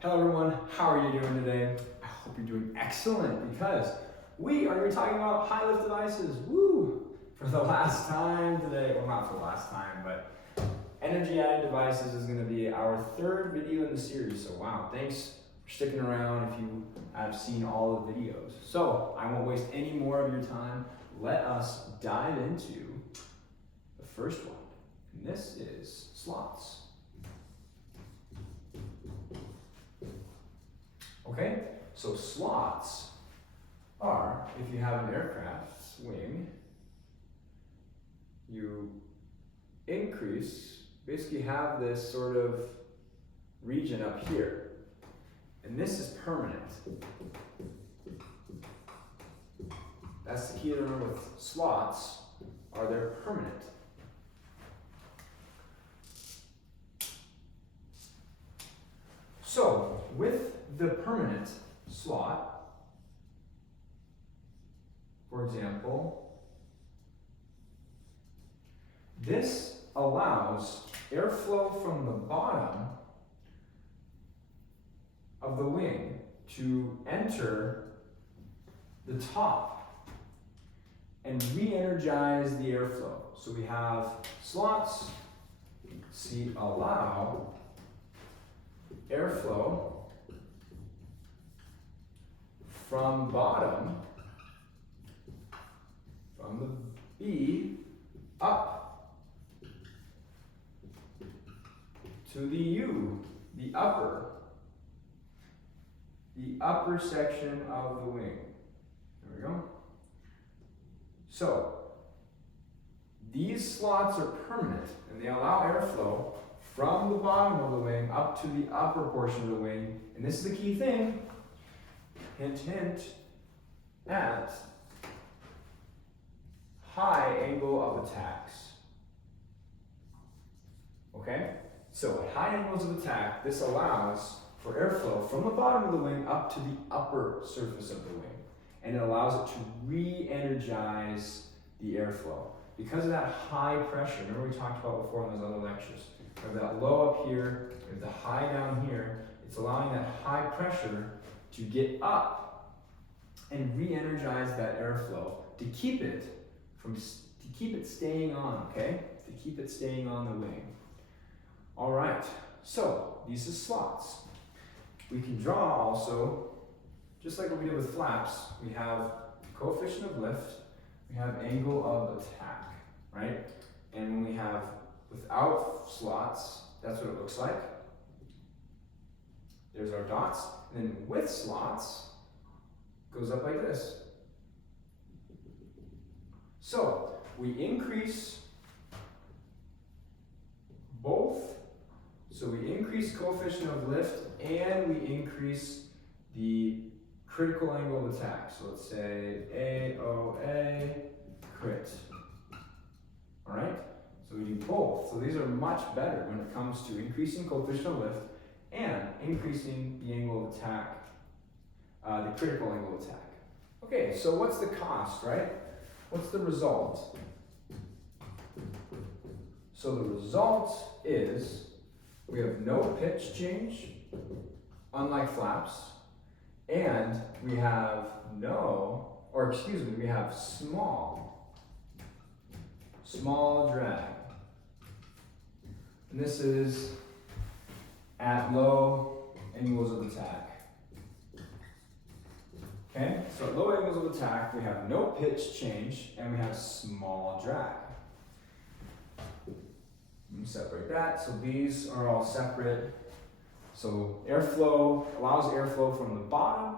Hello everyone, how are you doing today? I hope you're doing excellent because we are going to be talking about high lift devices. Woo! For the last time today, well not for the last time, but energy added devices is going to be our third video in the series. So wow, thanks for sticking around if you have seen all of the videos. So I won't waste any more of your time. Let us dive into the first one, and this is slots. Okay, so slots are, if you have an aircraft's wing, you basically have this sort of region up here, and this is permanent. That's the key to remember with slots, they're permanent. So, with the permanent slot, for example, this allows airflow from the bottom of the wing to enter the top and re-energize the airflow. So we have slots, see, allow airflow from bottom, from the B up to the U, the upper section of the wing. There we go. So these slots are permanent and they allow airflow from the bottom of the wing up to the upper portion of the wing. And this is the key thing, hint, hint, at high angle of attacks. Okay? So at high angles of attack, this allows for airflow from the bottom of the wing up to the upper surface of the wing. And it allows it to re-energize the airflow. Because of that high pressure, remember we talked about before in those other lectures, we have that low up here, we have the high down here. It's allowing that high pressure to get up and re-energize that airflow to keep it staying on, okay? To keep it staying on the wing. All right, so these are slots. We can draw also, just like what we did with flaps, we have coefficient of lift, we have angle of attack, right? And when we have without slots, that's what it looks like. There's our dots. And then with slots, it goes up like this. So we increase both. So we increase coefficient of lift and we increase the critical angle of attack. So let's say AOA crit. All right? So we do both. So these are much better when it comes to increasing coefficient of lift and increasing the angle of attack, the critical angle of attack. Okay, so what's the cost, right? What's the result? So the result is we have no pitch change, unlike flaps, and we have we have small drag. And this is at low angles of attack. Okay, so at low angles of attack, we have no pitch change and we have small drag. Let me separate that. So these are all separate. So airflow allows airflow from the bottom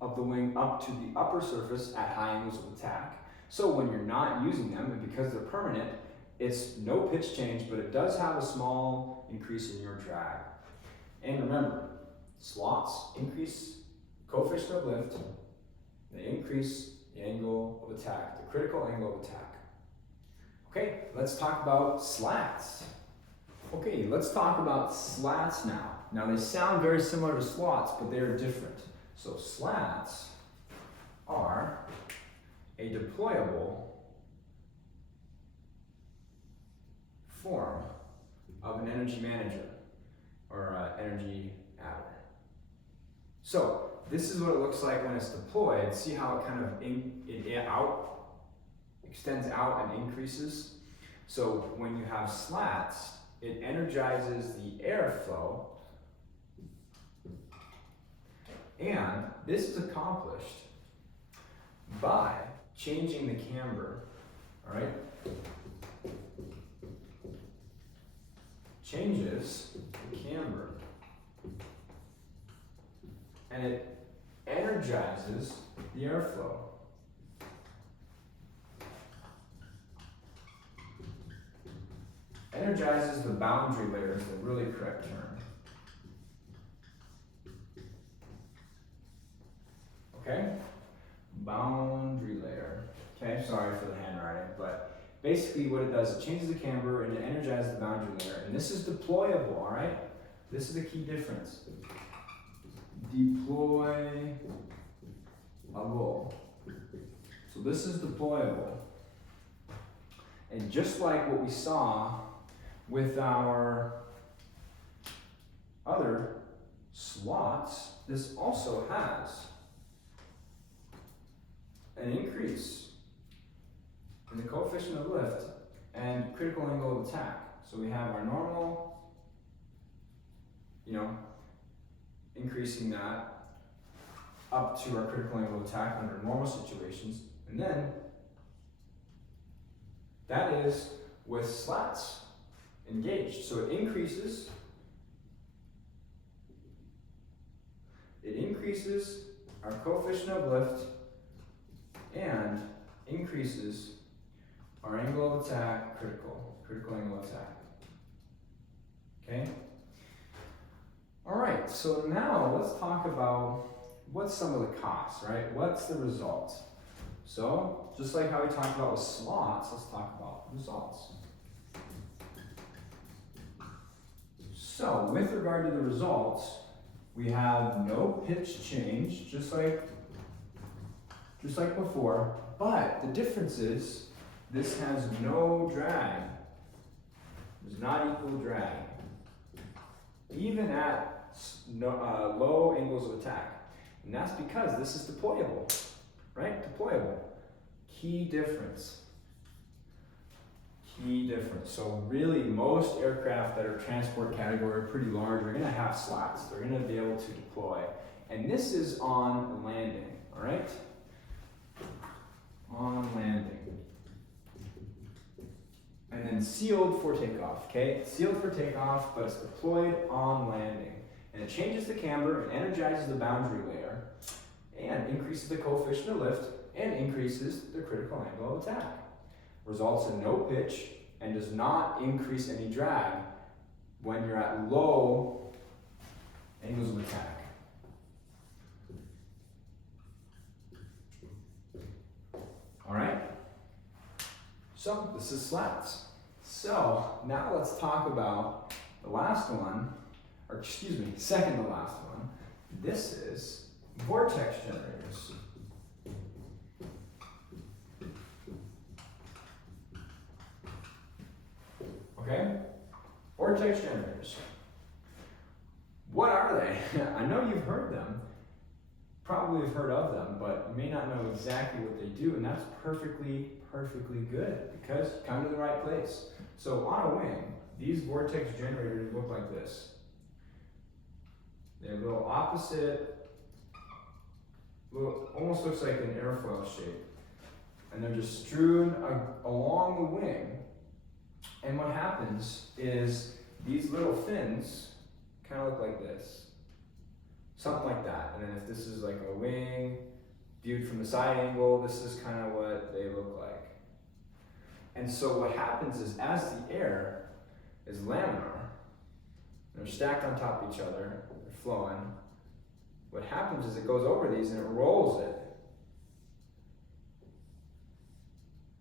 of the wing up to the upper surface at high angles of attack. So when you're not using them, and because they're permanent, it's no pitch change, but it does have a small increase in your drag. And remember, slots increase coefficient of lift, they increase the angle of attack, the critical angle of attack. Okay, let's talk about slats. Okay, let's talk about slats now. Now they sound very similar to slots, but they're different. So slats are a deployable form of an energy manager or energy adder. So this is what it looks like when it's deployed. See how it kind of extends out and increases? So when you have slats, it energizes the airflow, and this is accomplished by changing the camber, all right? Changes the camber, and it energizes the airflow. Energizes the boundary layer is the really correct term. Okay? Boundary layer. Okay, sorry for the handwriting, but basically what it does, it changes the camber and it energizes the boundary layer. And this is deployable, all right? This is the key difference. Deployable. So this is deployable. And just like what we saw with our other slots, this also has an increase in the coefficient of lift and critical angle of attack. So we have our normal, increasing that up to our critical angle of attack under normal situations, and then that is with slats engaged. So it increases our coefficient of lift and increases our angle of attack, critical angle of attack. Okay? All right, so now let's talk about what's some of the costs, right? What's the result? So, just like how we talked about with slots, let's talk about results. So, with regard to the results, we have no pitch change, just like before, but the difference is this has no drag. Does not equal drag, even at low angles of attack. And that's because this is deployable, right? Deployable. Key difference. So really, most aircraft that are transport category are pretty large. They're gonna have slats. They're gonna be able to deploy. And this is on landing, all right? On landing. And then sealed for takeoff, okay? It's sealed for takeoff, but it's deployed on landing. And it changes the camber, and energizes the boundary layer, and increases the coefficient of lift, and increases the critical angle of attack. Results in no pitch, and does not increase any drag when you're at low angles of attack. All right? So this is slats. So now let's talk about the last one, or excuse me, second to last one. This is vortex generators. Okay? Vortex generators. What are they? I know you've heard them. Probably have heard of them, but you may not know exactly what they do, and that's perfectly good, because you come to the right place. So on a wing, these vortex generators look like this. They're a little opposite, almost looks like an airfoil shape. And they're just strewn along the wing. And what happens is these little fins kind of look like this. Something like that. And then if this is like a wing viewed from the side angle, this is kind of what they look like. And so what happens is, as the air is laminar, they're stacked on top of each other, they're flowing, what happens is it goes over these and it rolls it.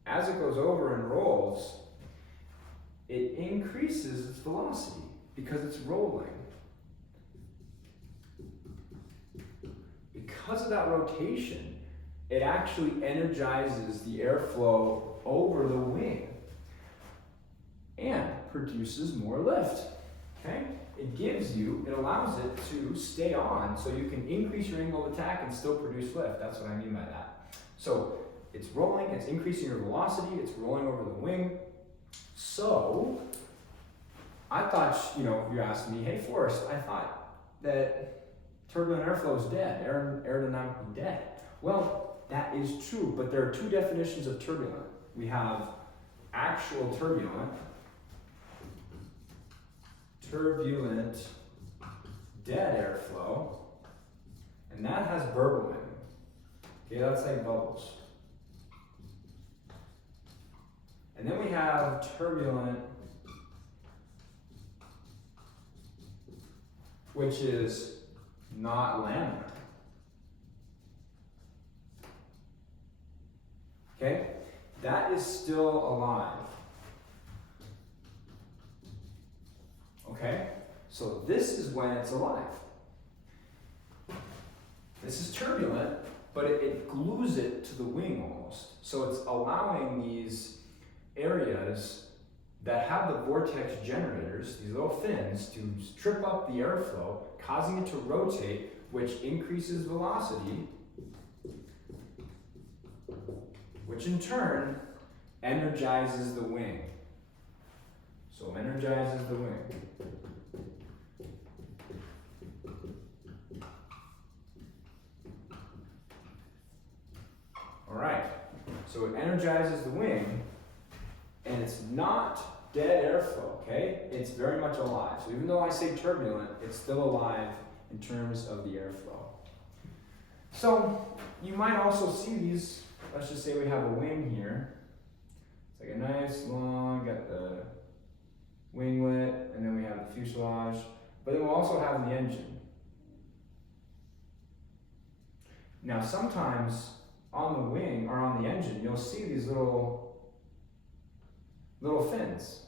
As it goes over and rolls, it increases its velocity because it's rolling. Because of that rotation, it actually energizes the airflow over the wing and produces more lift. Okay? it allows it to stay on so you can increase your angle of attack and still produce lift. That's what I mean by that. So it's rolling, it's increasing your velocity, it's rolling over the wing. So I thought, you know, if you're asking me, hey Forrest, I thought that turbulent airflow is dead, aerodynamically dead. Well, that is true, but there are two definitions of turbulent. We have actual turbulent dead airflow, and that has burbling. Okay, that's like bubbles. And then we have turbulent, which is not laminar. Okay, that is still alive. Okay, so this is when it's alive. This is turbulent, but it glues it to the wing almost. So it's allowing these areas that have the vortex generators, these little fins, to strip up the airflow, causing it to rotate, which increases velocity, which in turn energizes the wing. So energizes the wing. All right, so it energizes the wing, and it's not dead airflow, okay? It's very much alive. So even though I say turbulent, it's still alive in terms of the airflow. So you might also see these, let's just say we have a wing here. It's like a nice long, got the winglet, and then we have the fuselage, but then we'll also have the engine. Now sometimes on the wing or on the engine, you'll see these little fins.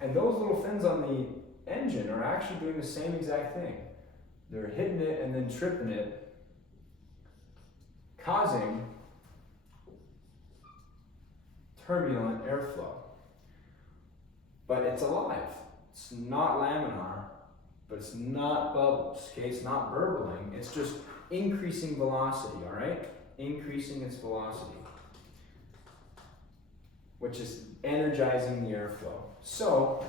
And those little fins on the engine are actually doing the same exact thing. They're hitting it and then tripping it, causing turbulent airflow. But it's alive. It's not laminar, but it's not bubbles, okay? It's not burbling, it's just increasing velocity, all right? Increasing its velocity, which is energizing the airflow. So,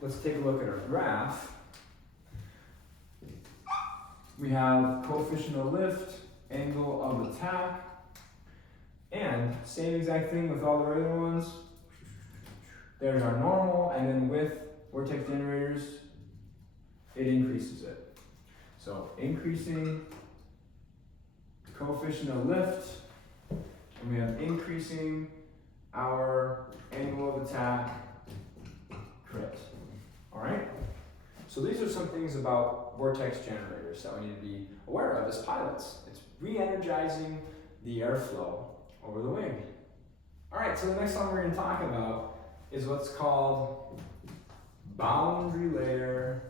let's take a look at our graph. We have coefficient of lift, angle of attack, and same exact thing with all the regular ones. There's our normal, and then with vortex generators, it increases it. So increasing coefficient of lift, and we have increasing our angle of attack crit. All right? So these are some things about vortex generators that we need to be aware of as pilots. It's re-energizing the airflow over the wing. All right, so the next one we're going to talk about is what's called boundary layer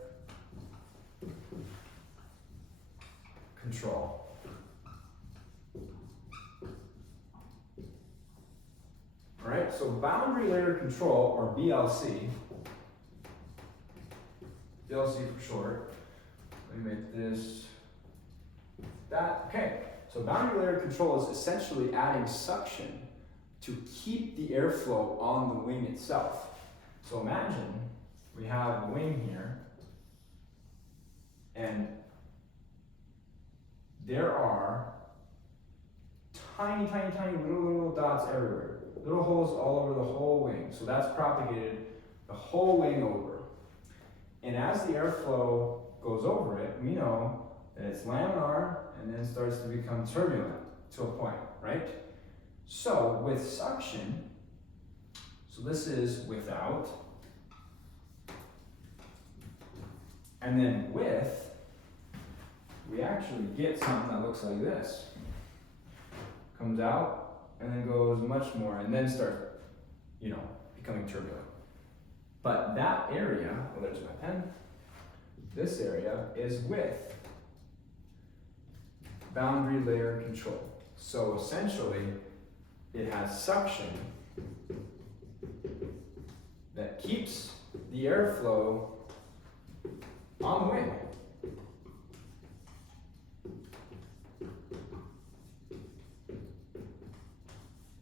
control. All right, so boundary layer control, or BLC for short. Let me make this that. Okay, so boundary layer control is essentially adding suction to keep the airflow on the wing itself. So imagine we have a wing here, and there are tiny little dots everywhere, little holes all over the whole wing. So that's propagated the whole wing over. And as the airflow goes over it, we know that it's laminar and then starts to become turbulent to a point, right? So with suction, so this is without, and then with, we actually get something that looks like this. Comes out and then goes much more and then starts, becoming turbulent. But that area, well, there's my pen, this area is with boundary layer control. So essentially, it has suction that that keeps the airflow on the wing.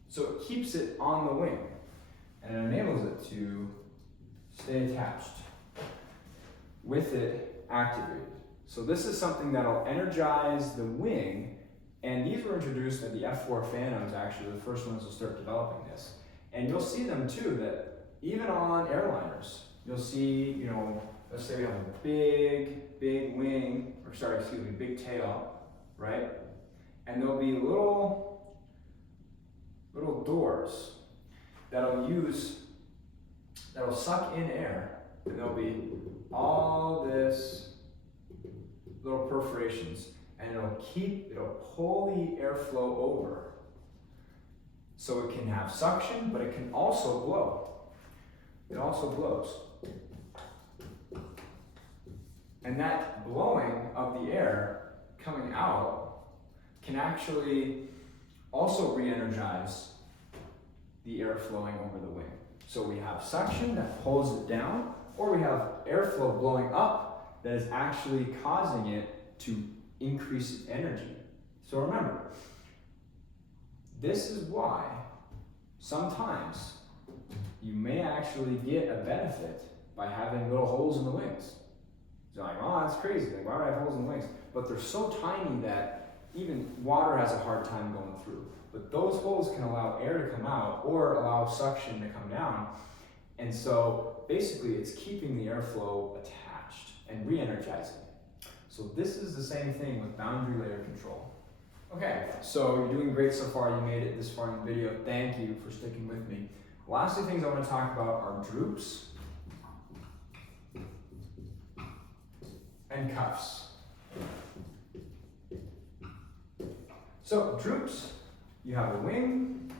So it keeps it on the wing and it enables it to stay attached with it activated. So this is something that'll energize the wing, and these were introduced at the F4 Phantoms, actually, the first ones to start developing this. And you'll see them too, that even on airliners, you'll see, you know, let's say we have a big wing, or sorry, excuse me, big tail, right? And there'll be little doors that'll suck in air, and there'll be all this little perforations, and it'll pull the airflow over. So it can have suction, but it can also blow. It also blows. And that blowing of the air coming out can actually also re-energize the air flowing over the wing. So we have suction that pulls it down, or we have airflow blowing up that is actually causing it to increase its energy. So remember, this is why sometimes you may actually get a benefit by having little holes in the wings. You're like, oh, that's crazy. Like, why would I have holes in the wings? But they're so tiny that even water has a hard time going through. But those holes can allow air to come out or allow suction to come down. And so basically it's keeping the airflow attached and re-energizing it. So this is the same thing with boundary layer control. Okay, so you're doing great so far. You made it this far in the video. Thank you for sticking with me. The last two things I want to talk about are droops and cuffs. So droops, you have a wing,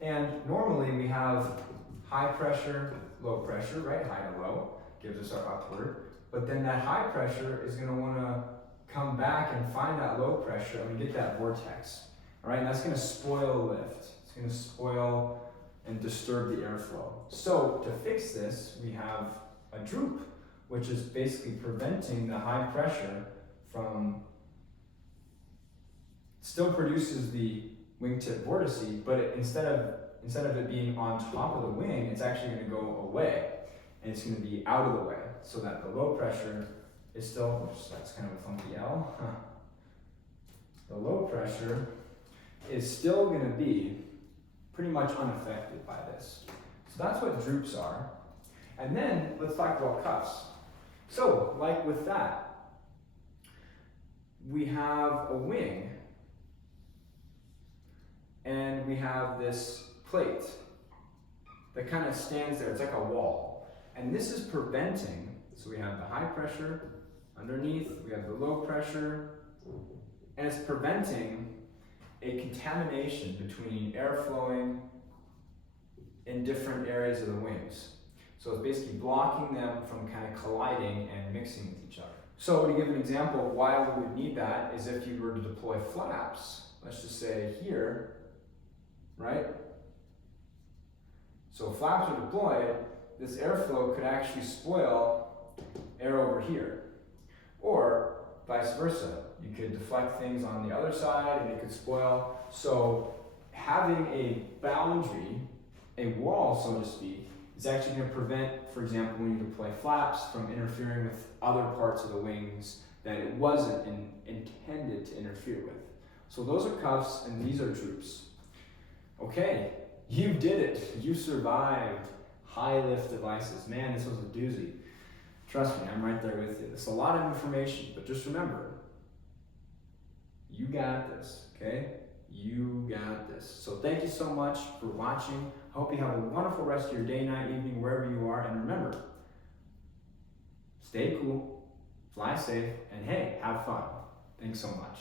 and normally we have high pressure, low pressure, right? High to low gives us our upward, but then that high pressure is going to want to come back and find that low pressure, and we get that vortex. All right, and that's going to spoil lift. It's going to spoil and disturb the airflow. So to fix this, we have a droop, which is basically preventing the high pressure from, still produces the wingtip vortice, but instead of it being on top of the wing, it's actually going to go away, and it's going to be out of the way, so that the low pressure is still, that's kind of a funky L. The low pressure is still going to be pretty much unaffected by this. So that's what droops are. And then let's talk about cuffs. So like with that, we have a wing and we have this plate that kind of stands there. It's like a wall. And this is preventing, so we have the high pressure underneath, we have the low pressure, and it's preventing a contamination between air flowing in different areas of the wings. So it's basically blocking them from kind of colliding and mixing with each other. So to give an example of why we would need that is if you were to deploy flaps, let's just say here, right? So if flaps are deployed, this airflow could actually spoil air over here. Or vice versa. You could deflect things on the other side and it could spoil. So having a boundary, a wall so to speak, is actually going to prevent, for example, when you deploy flaps from interfering with other parts of the wings that it wasn't intended to interfere with. So those are cuffs and these are droops. Okay, you did it. You survived high lift devices. Man, this was a doozy. Trust me, I'm right there with you. It's a lot of information, but just remember, you got this, okay? You got this. So thank you so much for watching. I hope you have a wonderful rest of your day, night, evening, wherever you are. And remember, stay cool, fly safe, and hey, have fun. Thanks so much.